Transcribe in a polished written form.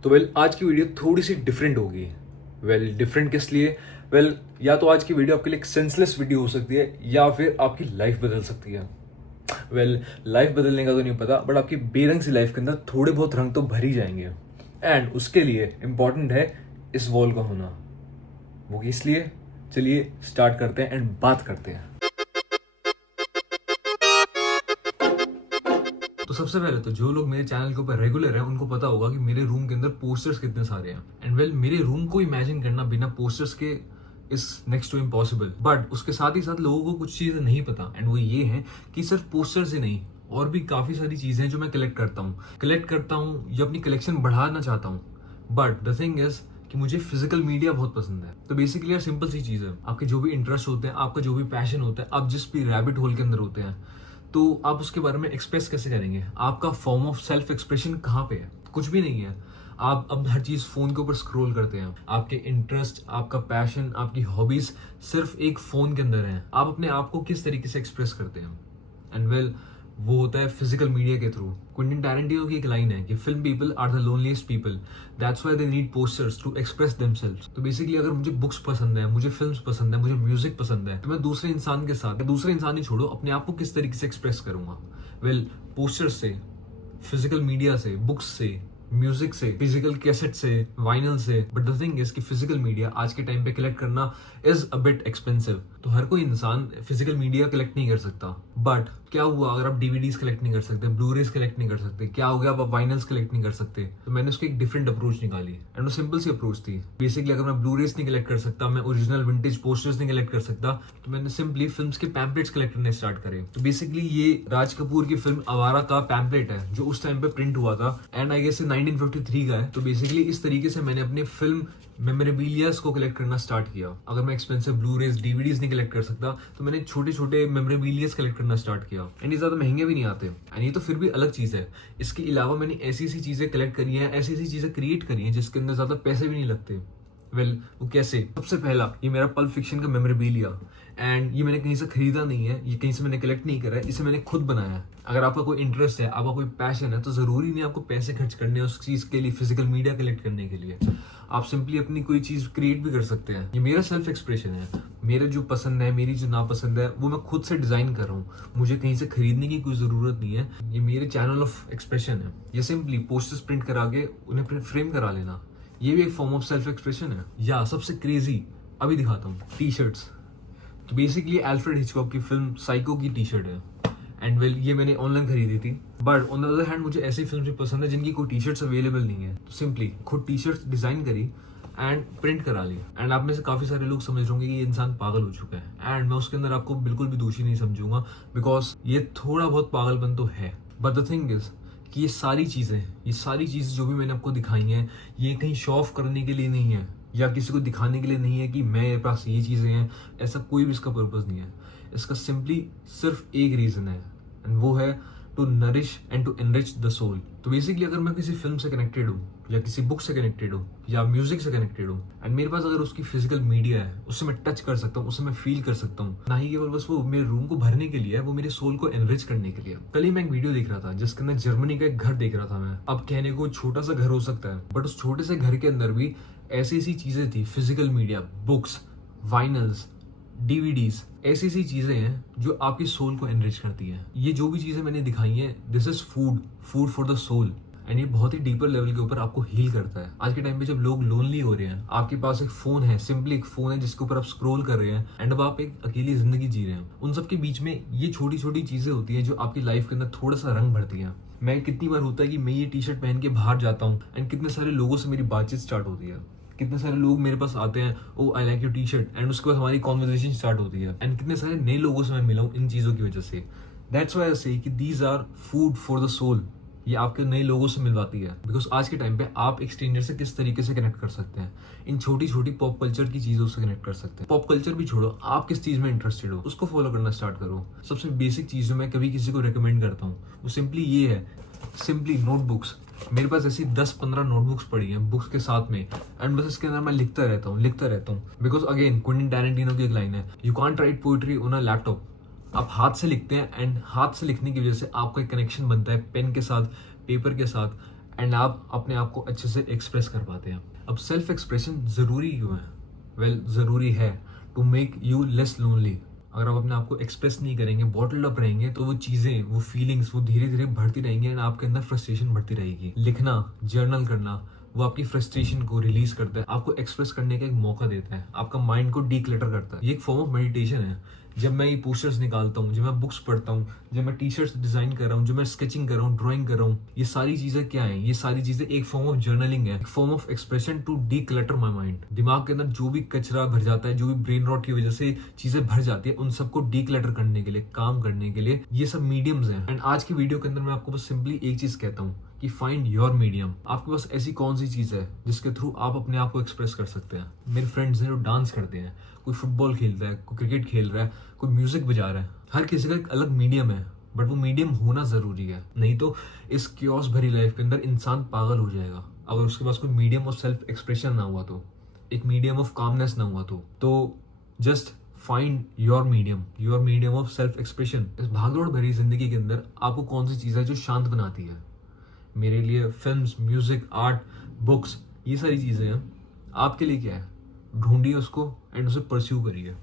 तो आज की वीडियो थोड़ी सी डिफरेंट होगी। डिफरेंट किस लिए? या तो आज की वीडियो आपके लिए एक सेंसलेस वीडियो हो सकती है या फिर आपकी लाइफ बदल सकती है। लाइफ बदलने का तो नहीं पता, बट आपकी बेरंग सी लाइफ के अंदर थोड़े बहुत रंग तो भर ही जाएंगे। एंड उसके लिए इंपॉर्टेंट है इस वॉल का होना। वो इसलिए चलिए स्टार्ट करते हैं एंड बात करते हैं। तो सबसे पहले तो जो लोग मेरे चैनल के ऊपर रेगुलर हैं उनको पता होगा कि मेरे रूम के अंदर पोस्टर्स कितने सारे हैं। एंड मेरे रूम को इमेजिन करना बिना पोस्टर्स के is next to impossible. But उसके साथ ही साथ लोगों को कुछ चीजें नहीं पता, एंड वो ये है कि सिर्फ पोस्टर्स ही नहीं, और भी काफी सारी चीजें हैं जो मैं कलेक्ट करता हूँ या अपनी कलेक्शन बढ़ाना चाहता हूँ। बट द थिंग इज कि मुझे फिजिकल मीडिया बहुत पसंद है। तो बेसिकली यार सिंपल सी चीज है, आपके जो भी इंटरेस्ट होते हैं, आपका जो भी पैशन होता है, आप जिस भी रैबिट होल के अंदर होते हैं, तो आप उसके बारे में एक्सप्रेस कैसे करेंगे? आपका फॉर्म ऑफ सेल्फ एक्सप्रेशन कहाँ पे है? कुछ भी नहीं है। आप अब हर चीज फोन के ऊपर स्क्रॉल करते हैं। आपके इंटरेस्ट, आपका पैशन, आपकी हॉबीज सिर्फ एक फोन के अंदर है। आप अपने आप को किस तरीके से एक्सप्रेस करते हैं? एंड वो होता है फिजिकल मीडिया के थ्रू। क्विंटन टैरेंटिनो की एक लाइन है कि film people are the loneliest people, that's why they need posters to express themselves. तो बेसिकली अगर मुझे बुक्स पसंद है, मुझे फिल्म्स पसंद है, मुझे म्यूजिक पसंद है, तो मैं दूसरे इंसान के साथ, दूसरे इंसान ही छोड़ो, अपने आप को किस तरीके से एक्सप्रेस करूंगा? पोस्टर्स से, फिजिकल मीडिया से, बुक्स से, म्यूजिक से, फिजिकल कैसेट से, वाइनल से। बट द थिंग इज कि फिजिकल मीडिया आज के टाइम पे कलेक्ट करना इज अ बिट एक्सपेंसिव। तो हर कोई इंसान फिजिकल मीडिया कलेक्ट नहीं कर सकता। बट क्या हुआ अगर आप डीवीडीज कलेक्ट नहीं कर सकते, ब्लूरेज कलेक्ट नहीं कर सकते? क्या हो गया आप वाइनल्स कलेक्ट नहीं कर सकते? तो मैंने उसकी एक डिफरेंट अप्रोच निकाली, एंड वो सिंपल सी अप्रोच थी। बेसिकली अगर मैं ब्लूरेज नहीं कलेक्ट कर सकता, मैं ओरिजिनल विंटेज पोस्टर्स नहीं कलेक्ट कर सकता, तो मैंने सिंपली फिल्म्स के पैम्पलेट्स कलेक्ट करने स्टार्ट करे। तो बेसिकली ये राज कपूर की फिल्म आवारा का पैम्पलेट है जो उस टाइम पे प्रिंट हुआ था, एंड आई गेस 1953 का है। तो बेसिकली इस तरीके से मैंने अपने फिल्म मेमोरेबिलियाज को कलेक्ट करना स्टार्ट किया। अगर मैं एक्सपेंसिव ब्लूरेज, डीवीडीज नहीं कलेक्ट कर सकता, तो मैंने छोटे छोटे मेमोरेबिलियाज कलेक्ट करना स्टार्ट किया। एंड ये ज्यादा महंगे भी नहीं आते, एंड ये तो फिर भी अलग चीज है। इसके अलावा मैंने ऐसी ऐसी चीजें कलेक्ट करी हैं, ऐसी ऐसी चीजें क्रिएट करी हैं जिसके अंदर ज्यादा पैसे भी नहीं लगते। वो कैसे? सबसे पहला, ये मेरा पल्प फिक्शन का मेमोरेबिलिया, एंड ये मैंने कहीं से खरीदा नहीं है, ये कहीं से मैंने कलेक्ट नहीं करा है, इसे मैंने खुद बनाया है। अगर आपका कोई इंटरेस्ट है, आपका कोई पैशन है, तो जरूरी नहीं आपको पैसे खर्च करने उस चीज के लिए, फिजिकल मीडिया कलेक्ट करने के लिए। आप सिंपली अपनी कोई चीज क्रिएट भी कर सकते हैं। ये मेरा सेल्फ एक्सप्रेशन है। मेरे जो पसंद है, मेरी जो नापसंद है, वो मैं खुद से डिजाइन कर रहा हूँ। मुझे कहीं से खरीदने की कोई जरूरत नहीं है। ये मेरे चैनल ऑफ एक्सप्रेशन है। ये सिंपली पोस्टर्स प्रिंट करा के उन्हें फ्रेम करा लेना, ये भी एक फॉर्म ऑफ सेल्फ एक्सप्रेशन है। या सबसे क्रेजी अभी दिखाता हूँ, टी शर्ट्स। तो बेसिकली अल्फ्रेड हिचकॉक की फिल्म साइको की टी शर्ट है, एंड ये मैंने ऑनलाइन खरीदी थी। But on the other hand मुझे ऐसी फिल्म भी पसंद है जिनकी कोई टी शर्ट्स अवेलेबल नहीं है, तो सिंपली खुद टी शर्ट्स डिजाइन करी एंड प्रिंट करा ली। एंड आप में से काफी सारे लोग समझ होंगे कि ये इंसान पागल हो चुका है, एंड मैं उसके अंदर आपको बिल्कुल भी दोषी नहीं समझूंगा, बिकॉज ये थोड़ा बहुत पागलपन तो है। बट द थिंग इज कि ये सारी चीजें जो भी मैंने आपको दिखाई हैं, ये कहीं शो ऑफ करने के लिए नहीं है या किसी को दिखाने के लिए नहीं है कि मेरे पास ये चीजें हैं। ऐसा कोई भी इसका पर्पस नहीं है। इसका सिंपली सिर्फ एक रीजन है, एंड वो है to nourish and to enrich the soul. तो बेसिकली अगर मैं किसी फिल्म से कनेक्टेड हूँ, या किसी बुक से कनेक्टेड हूँ, या म्यूजिक से कनेक्टेड हूँ, एंड मेरे पास अगर उसकी फिजिकल मीडिया है, उससे मैं टच कर सकता हूँ, उससे मैं फील कर सकता हूँ, ना ही केवल बस वो मेरे रूम को भरने के लिए है, वो मेरे सोल को एनरिच करने के लिए। कल ही मैं एक वीडियो देख रहा था जिसके अंदर जर्मनी का एक घर देख रहा था मैं। अब कहने को छोटा सा घर हो सकता है, बट उस छोटे से घर के अंदर भी ऐसी ऐसी चीजें थी, फिजिकल मीडिया, बुक्स, वाइनल्स, डीवीडीज, ऐसी ऐसी चीजें हैं जो आपकी सोल को एनरिच करती हैं। ये जो भी चीजें मैंने दिखाई हैं, this is food for the soul, and ये बहुत ही डीपर लेवल के ऊपर आपको हील करता है। आज के टाइम पे जब लोग लोनली हो रहे हैं, आपके पास एक फोन है, सिंपली एक फोन है जिसके ऊपर आप स्क्रॉल कर रहे हैं, एंड अब आप एक अकेली जिंदगी जी रहे हैं, उन सबके बीच में ये छोटी छोटी चीजें होती हैं जो आपकी लाइफ के अंदर थोड़ा सा रंग भरती हैं। मैं कितनी बार होता है कि मैं ये टी शर्ट पहन के बाहर जाता हूँ, एंड कितने सारे लोगों से मेरी बातचीत स्टार्ट होती है। कितने सारे लोग मेरे पास आते हैं, oh I like your T shirt, and उसके बाद हमारी कॉन्वर्सेशन स्टार्ट होती है, एंड कितने सारे नए लोगों से मैं मिला हूँ इन चीजों की वजह से। दैट्स व्हाई आई से कि these are food for the soul. ये आपके नए लोगों से मिलवाती है, बिकॉज आज के टाइम पे आप एक स्ट्रेंजर से किस तरीके से कनेक्ट कर सकते हैं, इन छोटी छोटी पॉप कल्चर की चीजों से कनेक्ट कर सकते हैं। पॉप कल्चर भी छोड़ो, आप किस चीज में इंटरेस्टेड हो उसको फॉलो करना स्टार्ट करो। सबसे बेसिक चीज जो मैं कभी किसी को रिकमेंड करता हूँ वो सिंपली ये है, सिंपली नोटबुक्स। मेरे पास ऐसी 10-15 नोटबुक्स पड़ी हैं बुक्स के साथ में, एंड बस इसके अंदर मैं लिखता रहता हूँ। बिकॉज अगेन क्विंटन टैरेंटिनो की एक लाइन है, you can't write poetry on a laptop. आप हाथ से लिखते हैं, एंड हाथ से लिखने की वजह से आपका एक कनेक्शन बनता है पेन के साथ, पेपर के साथ, एंड आप अपने आप को अच्छे से एक्सप्रेस कर पाते हैं। अब सेल्फ एक्सप्रेशन ज़रूरी क्यों है? वेल, ज़रूरी है to make you less lonely. अगर आप अपने आप को एक्सप्रेस नहीं करेंगे, बॉटल्ड अप रहेंगे, तो वो चीज़ें, वो फीलिंग्स, वो धीरे धीरे बढ़ती रहेंगी एंड आपके अंदर फ्रस्ट्रेशन बढ़ती रहेगी। लिखना, जर्नल करना, वो आपकी फ्रस्ट्रेशन को रिलीज करता है, आपको एक्सप्रेस करने का एक मौका देता है, आपका माइंड को डीक्लटर करता है। ये एक फॉर्म ऑफ मेडिटेशन है। जब मैं ये पोस्टर्स निकालता हूँ, जब मैं बुक्स पढ़ता हूँ, जब मैं टी शर्ट्स डिजाइन कर रहा हूँ, जब मैं स्केचिंग कर रहा हूँ, ड्राइंग कर रहा हूँ, ये सारी चीजें क्या है? ये सारी चीजें एक फॉर्म ऑफ जर्नलिंग है, एक form of expression to declutter my mind. दिमाग के अंदर जो भी कचरा भर जाता है, जो भी ब्रेन रॉट की वजह से चीजें भर जाती है, उन सबको डीक्लटर करने के लिए, काम करने के लिए ये सब मीडियम्स हैं। एंड आज की वीडियो के अंदर मैं आपको बस सिंपली एक चीज कहता हूँ कि फाइंड योर मीडियम। आपके पास ऐसी कौन सी चीज है जिसके थ्रू आप अपने आप को एक्सप्रेस कर सकते हैं? मेरे फ्रेंड्स हैं जो डांस करते हैं, कोई फुटबॉल खेलता है, कोई क्रिकेट खेल रहा है, कोई म्यूजिक बजा रहा है। हर किसी का एक अलग मीडियम है, बट वो मीडियम होना जरूरी है। नहीं तो इस क्योस भरी लाइफ के अंदर इंसान पागल हो जाएगा अगर उसके पास कोई मीडियम ऑफ सेल्फ एक्सप्रेशन ना हुआ तो, एक मीडियम ऑफ कामनेस ना हुआ तो just find your medium of self expression. इस भागदौड़ भरी जिंदगी के अंदर आपको कौन सी चीज है जो शांत बनाती है? मेरे लिए फिल्म्स, म्यूजिक, आर्ट, बुक्स, ये सारी चीजें हैं। आपके लिए क्या है? ढूंढिए उसको एंड उसे परस्यू करिए।